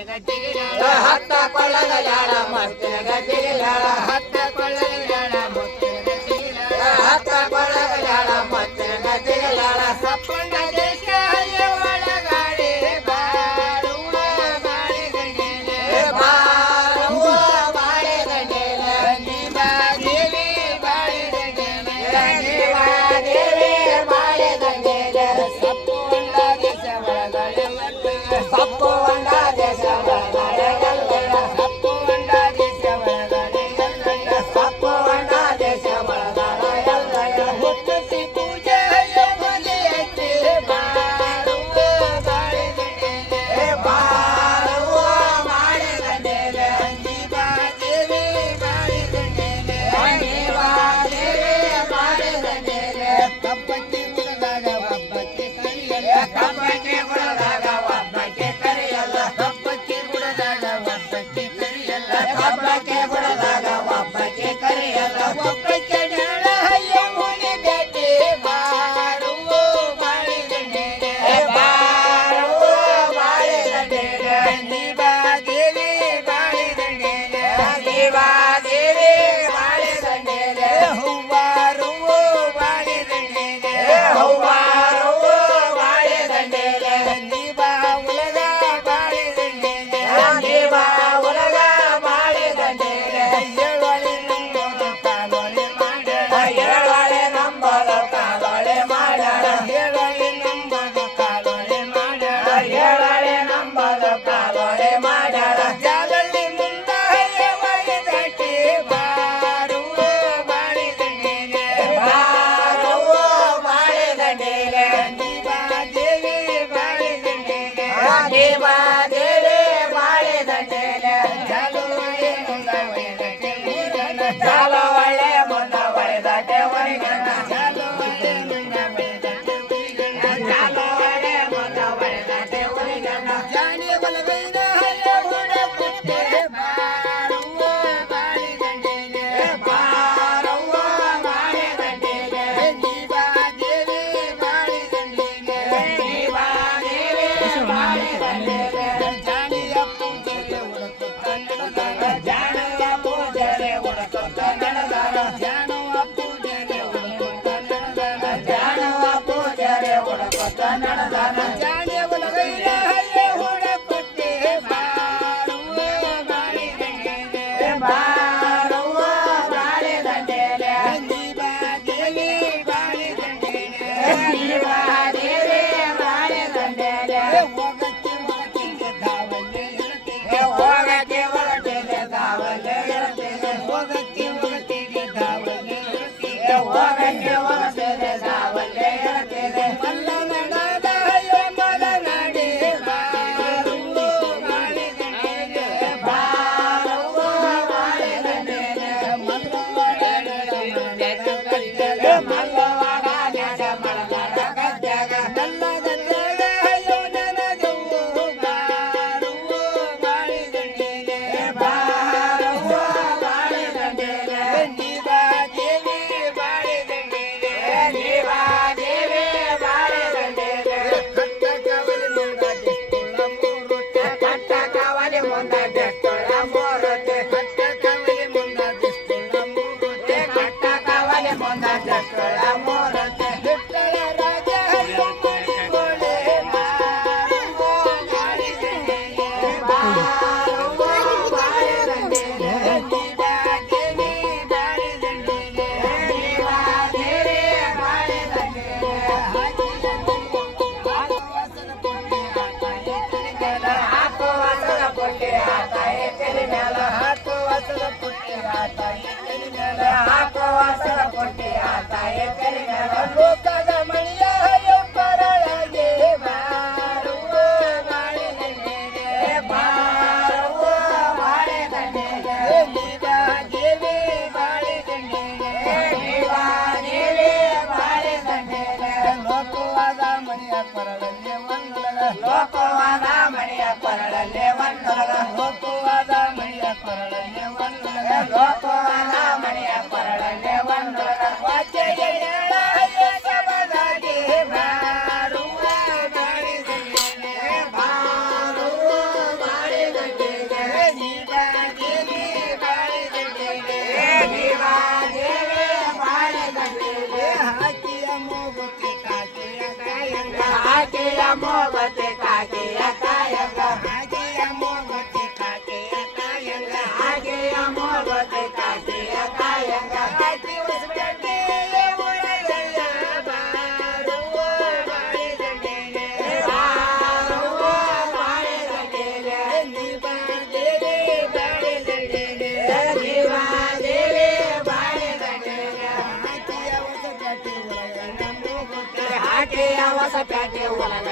ಹತ್ತ ಕೊಳ್ಳದ ಜಾಳ ಮಸ್ತಿನ ಗದ್ದಿಗೆ ಜಾಳ ಹತ್ತ ಕೊಳ್ಳದ ಜಾಳ ಹತ್ತ ಕೊಳ್ಳದ ಜಾಳ ಮಸ್ತಿನ ಗದ್ದಿಗೆ ಜಾಳ ಸಪ್ಪಂಡ ದೇಶ ಒಳಗಾಡಿ ಬಾರುವ ಬಾಳೆ ಗಂಡೇನೆ ಬಾರುವ ಬಾಳೆ ಗಂಡೇನೆ ನೀವಾ ದೇವಿ ಬಾಳೆ ಗಂಡೇನೆ ನೀವಾ ದೇವಿ ಬಾಳೆ ಗಂಡೇನೆ ಸಪ್ಪು ಹೊಂಡ ದೇಶ ಒಳಗಡೆ ಸಪ್ಪು ಹೊಂಡ ದೇಶ ಒಳಗಡೆ ಸಪ್ಪು ಹೊಂಡ ದೇಶ ಒಳಗಡೆ ಸಪ್ಪು ಹೊಂಡ ದೇಶ ಒಳಗಡೆ ಮುತ್ತುಸಿ ಪೂಜೆ ಮನೆಯಕ್ಕೆ ಬಾರುವ ಬಾಳೆ ಗಂಡೇನೆ ಬಾರುವ ಬಾಳೆ ಗಂಡೇನೆ ನೀವಾ ದೇವಿ ಬಾಳೆ ಗಂಡೇನೆ ನೀವಾ ದೇವಿ ಬಾಳೆ ಗಂಡೇನೆ ಕಪ್ಪಕ್ಕೆ ಗುಡದಾಗ ಒಬ್ಬಕ್ಕೆ ಕರಿಯಲ್ಲ ಕಪ್ಪಕ್ಕೆ ಗುಡದಾಗ ಒಬ್ಬಕ್ಕೆ ಕರಿಯಲ್ಲ ಕಪ್ಪಕ್ಕೆ ಗುಡದಾಗ ಒಬ್ಬಕ್ಕೆ ಕರಿಯಲ್ಲ ಕಪ್ಪಕ್ಕೆ ಗುಡದಾಗ ಒಬ್ಬಕ್ಕೆ ಕರಿಯಲ್ಲ ಒಬ್ಬಕ್ಕೆ ಜಾಳ ಯಮುನಿ ಬೆಟ್ಟಿ ಬಾರುವ ಬಾಳೆ ಗಂಡೇನೆ ಬಾರುವ ಬಾಳೆ ಗಂಡೇನೆ ನೀವಾ ದೇವಿ ಬಾಳೆ ಗಂಡೇನೆ ನೀವಾ ದೇವಿ ಬಾಳೆ ಗಂಡೇನೆ ಹೂವಾರುವ ಬಾಳೆ ಗಂಡೇನೆ ಹೂವಾರುವ ಬಾಳೆ ಗಂಡೇನೆ ನೀವಾ ಉಲಗ ಬಾಳೆ ಗಂಡೇನೆ ನೀವಾ ಉಲಗ ಬಾಳೆ ಗಂಡೇನೆ ಏಳೊಳೆ ನಂಬೋದ ಕಾಲೊಳೆ ಮಾಡ್ಯಾಳ ಏಳೊಳೆ ನಂಬೋದ ಕಾಲೊಳೆ ಮಾಡ್ಯಾಳ ಏಳೊಳೆ ನಂಬೋದ ಕಾಲೊಳೆ ಮಾಡ್ಯಾಳ ಏಳೊಳೆ ನಂಬೋದ ಕಾಲೊಳೆ ಮಾಡ್ಯಾಳ ಜಾಲಲ್ಲಿ ಮುಂದ ಒಯ್ದಕ್ಕೆ ಬಾರುವ ಬಾಳೆ ಗಂಡೇನೆ ಬಾರುವ ಬಾಳೆ ಗಂಡೇನೆ ನೀವಾ ದೇವಿ ಬಾಳೆ ಗಂಡೇನೆ ನೀವಾ ದೇವಿ ಬಾಳೆ ಗಂಡೇನೆ ಜಾಲೊಳೆ ಮುಂದ ಒಯ್ದಕ್ಕೆ ಊರನ ಜಾಲೊಳೆ ಮುಂದ ಒಯ್ದಕ್ಕೆ ಊರಿಗನ ಜಾಲೊಳೆ ಮುಂದ ಒಯ್ದಕ್ಕೆ ಊರಿಗನ ಜಾಲೊಳೆ ಮುಂದ ಒಯ್ದಕ್ಕೆ ಊರಿಗನ ಜಾಣಿ ಬಲಗೈನ ಹುಡ ಪುಟ್ಟೆ ಬಾರುವ ಬಾಳೆ ಗಂಡೇನೆ ಬಾರುವ ಬಾಳೆ ಗಂಡೇನೆ ನೀವಾ ದೇವಿ ಬಾಳೆ ಗಂಡೇನೆ ನೀವಾ ದೇವಿ ಬಾಳೆ ಗಂಡೇನೆ ಜಾಣಿಯ ಪೂಜೆಗೆ ಉಡುಕುತ್ತ ನಡೆದಾರ ಜಾಣಯ ಪೂಜೆಗೆ ಉಡುಕುತ್ತ ನಡೆದಾರ ಜಾಣವ ಪೂಜೆಗೆ ಉಡುಕುತ್ತ ನಡೆದಾರ ಜಾಣವ ಪೂಜೆಗೆ ಉಡುಕುತ್ತ ನಡೆದಾರ ಜಾಣಿಯ ಬಲಗೈನ ಹುಡ ಪುಟ್ಟೆ ಬಾರುವ ಬಾಳೆ ಗಂಡೇನೆ ಬಾರುವ ಬಾಳೆ ಗಂಡೇನೆ ನೀವಾ ದೇವಿ ಬಾಳೆ ಗಂಡೇನೆ ನೀವಾ ದೇವಿ ಬಾಳೆ ಗಂಡೇನೆ ಹೋಗಕ್ಕೆ ಹೊರಟಿದೆ ದಾವಲ್ಲೇ ಇರುತ್ತಿದೆ ಹೋಗಕ್ಕೆ ಹೊರಟಿದೆ ದಾವಲ್ಲೇ ಇರುತ್ತಿದೆ ಹೋಗಕ್ಕೆ ಹೊರಟಿದೆ ದಾವಲ್ಲೇ ಇರುತ್ತಿದೆ ಹೋಗಕ್ಕೆ ಹೊರಟಿದೆ ದಾವಲ್ಲೇ ಇರುತ್ತಿದೆ ಮಲ್ಲನಡಾದ ಮಲನಾಡಿ ಬಾರುವ ಬಾಳೆ ಗಂಡೇನೆ ಬಾರುವ ಬಾಳೆ ಗಂಡೇನೆ ಮಲ್ಲವಾಡ ಮಲ್ಲವಾಡ ಗದ್ಯಾಗ ನನ್ನ ಗದ್ಯಾಗ ನನಗವು ಬಾರುವ ಬಾಳೆ ಗಂಡೇನೆ ಬಾರುವ ಬಾಳೆ ಗಂಡೇನೆ ನೀವಾ ದೇವಿ ಬಾಳೆ ಗಂಡೇನೆ ನೀವಾ ದೇವಿ ಬಾಳೆ ಗಂಡೇನೆ ಕಟ್ಟ ಕವಲಿ ಮುಂದ ಡೆಸ್ತುಳ ಮೂರುತೆ ಕಟ್ಟ ಕವಲಿ ಮುಂದ ಡೆಸ್ತುಳ ಮೂರುತೆ ಕಟ್ಟ ಕವಲಿ ಮುಂದ ಡೆಸ್ತುಳ ಮೂರುತೆ ಕಟ್ಟ ಕವಲಿ ಮುಂದ ಡೆಸ್ತುಳ ಮೂರುತೆ ಬಿಟ್ಟಳ ರಾಜ ಗೋಳೆ ಬಾರುವ ಬಾಳೆ ಗಂಡೇನೆ ಬಾರುವ ಬಾಳೆ ಗಂಡೇನೆ ನೀವಾ ದೇವಿ ಬಾಳೆ ಗಂಡೇನೆ ನೀವಾ ದೇವಿ ಬಾಳೆ ಗಂಡೇನೆ ಹಾಕು ವಾಸನ ಪುಟ್ಟಿ ಆತಾಯಿ ತೆಲಿ ಮ್ಯಾಲ ಹಾಕು ವಾಸನ ಪುಟ್ಟಿ ಆತಾಯಿ ತೆಲಿ ಮ್ಯಾಲ ಹಾಕು ವಾಸನ ಪುಟ್ಟಿ ಆತಾಯಿ ತೆಲಿ ಮ್ಯಾಲ ಲೋಕದ ಮಣಿಯ ಕೊರಳಗೆ ಬಾರುವ ಬಾಳೆ ಗಂಡೇನೆ ಬಾರುವ ಬಾಳೆ ಗಂಡೇನೆ ನೀವಾ ದೇವಿ ಬಾಳೆ ಗಂಡೇನೆ ನೀವಾ ದೇವಿ ಬಾಳೆ ಗಂಡೇನೆ ಲೋಕವಾದ ಮಣಿಯ ಕೊರಳಲ್ಲಿ ಒಂದೊಳಗ ಲೋಕವಾದ ಮಣಿಯ ಕೊರಳಲ್ಲಿ ಒಂದೊಳಗ ಲೋಕವಾದ ಮಣಿಯ ಕೊರಳಲ್ಲಿ ಒಂದೊಳಗ ಲೋಕವಾದ ಮಣಿಯ ಕೊರಳಲ್ಲಿ ಒಂದೊಳಗ ವಾದ್ಯ ಮೋಗತೆ ಕಾಗೆಯ ಕಾಯಂಗ ಹಾಗೆಯ ಮೋಗತೆ ಕಾಗೆಯ ಕಾಯಂಗ ಹಾಗೆಯ ಮೋಗತೆ ಕಾಗೆಯ ಕಾಯಂಗ ದಿವಸ ಬೆಟ್ಟಿಯ ಒಳಗೆಲ್ಲ ಬಾರುವ ಬಾಳೆ ದಂಡೆಗೆ ಬಾರುವ ಬಾಳೆ ದಂಡೆಗೆ ದೇವಿ ಬಾಳೆ ದಂಡೆಗೆ ದೇವಿ ಬಾಳೆ ದಂಡೆಗೆ ಹಾಕಿಯ ಹೊಸ ಪ್ಯಾಟೆ ಒಳಗ